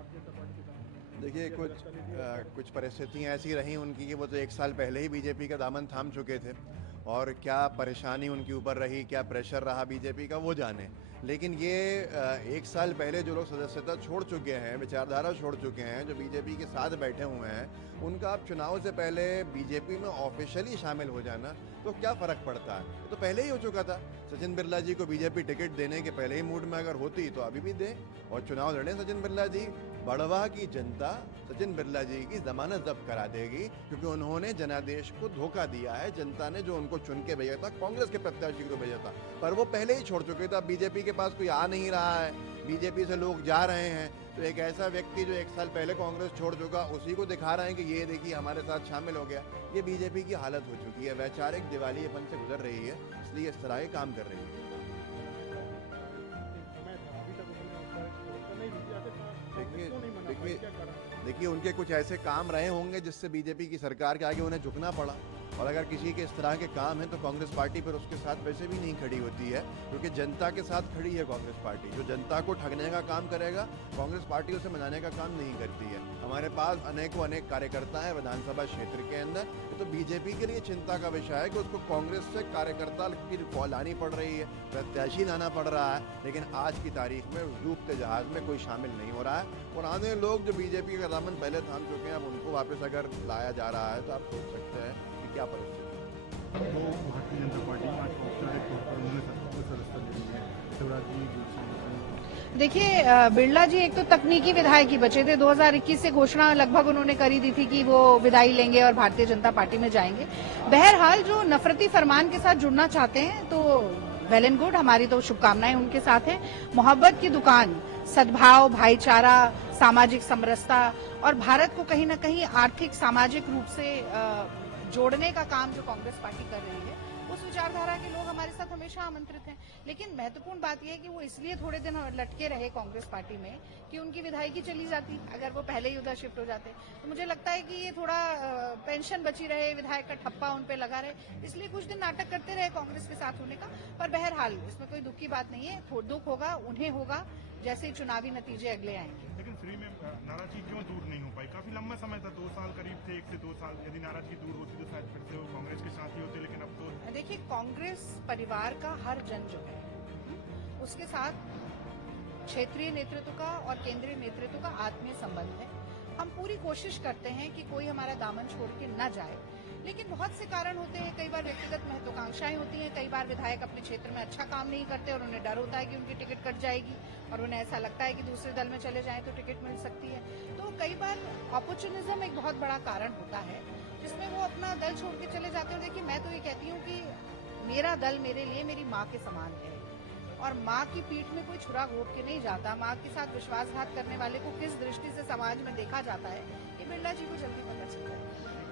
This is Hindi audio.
भारतीय जनता पार्टी के दामन? देखिए, कुछ परिस्थितियाँ ऐसी रही उनकी कि वो तो 1 साल पहले ही बीजेपी का दामन थाम चुके थे, और क्या परेशानी उनके ऊपर रही, क्या प्रेशर रहा बीजेपी का, वो जाने। लेकिन ये 1 साल पहले जो लोग सदस्यता छोड़ चुके हैं, विचारधारा छोड़ चुके हैं, जो बीजेपी के साथ बैठे हुए हैं, उनका अब चुनाव से पहले बीजेपी में ऑफिशियली शामिल हो जाना, तो क्या फ़र्क पड़ता है? ये तो पहले ही हो चुका था। सचिन बिरला जी को बीजेपी टिकट देने के पहले ही मूड में अगर होती तो अभी भी दे और चुनाव लड़े सचिन बिरला जी। बड़वाह की जनता सचिन बिरला जी की जमानत जब्त करा देगी, क्योंकि उन्होंने जनादेश को धोखा दिया है। जनता ने जो उनको चुन के भेजा था, कांग्रेस के प्रत्याशी को भेजा था, पर वो पहले ही छोड़ चुके थे। अब बीजेपी के पास कोई आ नहीं रहा है, बीजेपी से लोग जा रहे हैं, तो एक ऐसा व्यक्ति जो 1 साल पहले कांग्रेस छोड़ चुका, उसी को दिखा रहे हैं कि ये देखिए हमारे साथ शामिल हो गया। ये बीजेपी की हालत हो चुकी है, वैचारिक दिवालियेपन से गुजर रही है, इसलिए इस तरह के काम कर रही है। देखिए, उनके कुछ ऐसे काम रहे होंगे जिससे बीजेपी की सरकार के आगे उन्हें झुकना पड़ा, और अगर किसी के इस तरह के काम हैं तो कांग्रेस पार्टी फिर उसके साथ वैसे भी नहीं खड़ी होती है, क्योंकि जनता के साथ खड़ी है कांग्रेस पार्टी। जो जनता को ठगने का काम करेगा, कांग्रेस पार्टी उसे मनाने का काम नहीं करती है। हमारे पास अनेक कार्यकर्ता हैं विधानसभा क्षेत्र के अंदर, तो बीजेपी के लिए चिंता का विषय है कि उसको कांग्रेस से कार्यकर्ता की लानी पड़ रही है, प्रत्याशी लाना पड़ रहा है, लेकिन आज की तारीख में उस डूबते जहाज में कोई शामिल नहीं हो रहा है। पुराने लोग जो बीजेपी का दामन पहले थाम चुके हैं, अब उनको वापस अगर लाया जा रहा है तो आप सोच सकते हैं कि क्या परिस्थिति है। तो भारतीय जनता पार्टी आज औपचारिक तौर पर उन्होंने सदस्यता ले ली है, शिवराज जी। देखिए, बिरला जी एक तो तकनीकी विधायक ही बचे थे। 2021 से घोषणा लगभग उन्होंने करी दी थी कि वो विदाई लेंगे और भारतीय जनता पार्टी में जाएंगे। बहरहाल जो नफरती फरमान के साथ जुड़ना चाहते हैं तो वेल एंड गुड, हमारी तो शुभकामनाएं उनके साथ हैं। मोहब्बत की दुकान, सद्भाव, भाईचारा, सामाजिक समरसता और भारत को कहीं न कहीं आर्थिक सामाजिक रूप से जोड़ने का काम जो कांग्रेस पार्टी कर रही है, उस विचारधारा के लोग हमारे साथ हमेशा आमंत्रित हैं। लेकिन महत्वपूर्ण बात यह है कि वो इसलिए थोड़े दिन लटके रहे कांग्रेस पार्टी में कि उनकी विधायकी चली जाती। अगर वो पहले ही उधर शिफ्ट हो जाते तो मुझे लगता है कि ये थोड़ा पेंशन बची रहे, विधायक का ठप्पा उन पे लगा रहे, इसलिए कुछ दिन नाटक करते रहे कांग्रेस के साथ होने का। पर बहरहाल इसमें कोई दुख की बात नहीं है, दुख होगा उन्हें होगा जैसे ही चुनावी नतीजे अगले आएंगे। लेकिन फ्री में नाराजगी क्यों दूर नहीं हो पाई? काफी लंबा समय था, 2 साल करीब थे, 1 से 2 साल। यदि नाराजगी दूर होती तो शायद फिर से वो कांग्रेस के साथ ही होते, लेकिन अब तो देखिए, कांग्रेस परिवार का हर जन जो है उसके साथ क्षेत्रीय नेतृत्व का और केंद्रीय नेतृत्व का आत्मीय संबंध है। हम पूरी कोशिश करते हैं कि कोई हमारा दामन छोड़ के न जाए, लेकिन बहुत से कारण होते हैं। कई बार व्यक्तिगत महत्वाकांक्षाएं होती हैं, कई बार विधायक अपने क्षेत्र में अच्छा काम नहीं करते और उन्हें डर होता है कि उनकी टिकट कट जाएगी और उन्हें ऐसा लगता है कि दूसरे दल में चले जाएं तो टिकट मिल सकती है। तो कई बार अपॉर्चुनिज्म एक बहुत बड़ा कारण होता है जिसमें वो अपना दल छोड़ के चले जाते हैं। और देखिए, मैं तो ये कहती हूँ कि मेरा दल मेरे लिए मेरी माँ के समान है, और माँ की पीठ में कोई छुरा घोंप के नहीं जाता। माँ के साथ विश्वासघात करने वाले को किस दृष्टि से समाज में देखा जाता है, ये बिरला जी को जल्दी पता चल जाएगा।